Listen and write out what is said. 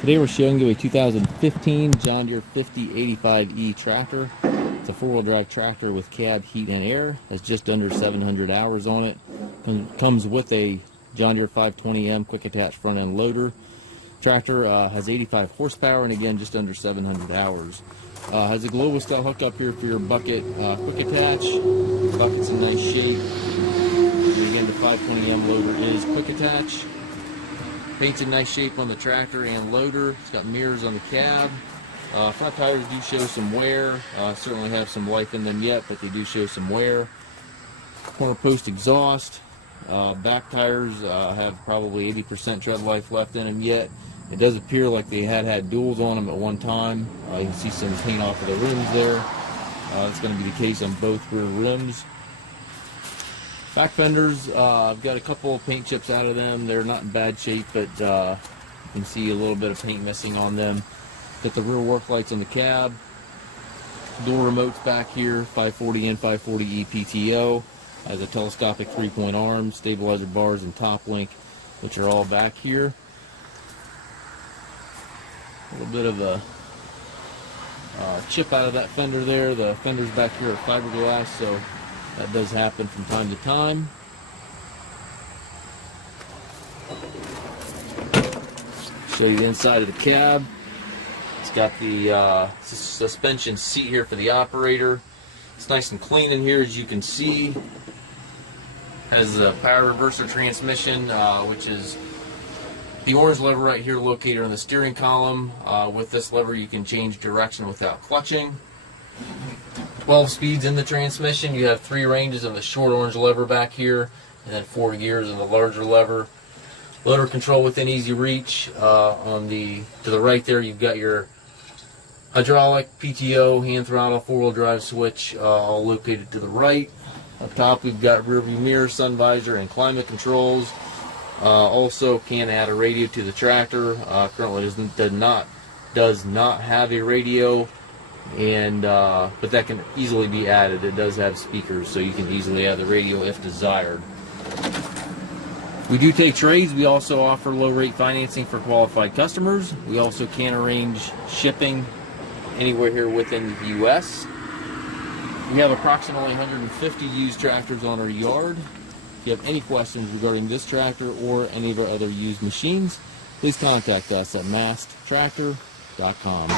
Today we're showing you a 2015 John Deere 5085E tractor. It's a four-wheel drive tractor with cab, heat, and air. Has just under 700 hours on it. Comes with a John Deere 520M quick attach front end loader. Tractor has 85 horsepower and again just under 700 hours. Has a global style hookup here for your bucket quick attach. Bucket's in nice shape. And again, the 520M loader is quick attach. Paint's in nice shape on the tractor and loader. It's got mirrors on the cab. Front tires do show some wear. Certainly have some life in them yet, but they do show some wear. CornerPost Exhaust. Back tires have probably 80% tread life left in them yet. It does appear like they had duals on them at one time. You can see some paint off of the rims there. That's going to be the case on both rear rims. Back fenders, I've got a couple of paint chips out of them. They're not in bad shape, but you can see a little bit of paint missing on them. Got the rear work lights on the cab. Door remotes back here, 540 and 540E PTO. Has a telescopic 3-point arm, stabilizer bars, and top link, which are all back here. A little bit of a chip out of that fender there. The fenders back here are fiberglass, so that does happen from time to time. Show you the inside of the cab. It's got the suspension seat here for the operator. It's nice and clean in here, as you can see. Has a power reverser transmission, which is the orange lever right here located on the steering column. With this lever you can change direction without clutching. 12 speeds in the transmission. You have 3 ranges on the short orange lever back here, and then 4 gears on the larger lever. Loader control within easy reach. To the right there you've got your hydraulic, PTO, hand throttle, 4-wheel drive switch, all located to the right. Up top we've got rear view mirror, sun visor, and climate controls. Also can add a radio to the tractor. Currently does not have a radio, and but that can easily be added. It does have speakers, so you can easily add the radio if desired. We do take trades. We also offer low rate financing for qualified customers. We also can arrange shipping anywhere here within the U.S. We have approximately 150 used tractors on our yard. If you have any questions regarding this tractor or any of our other used machines, please contact us at maskedtractor.com.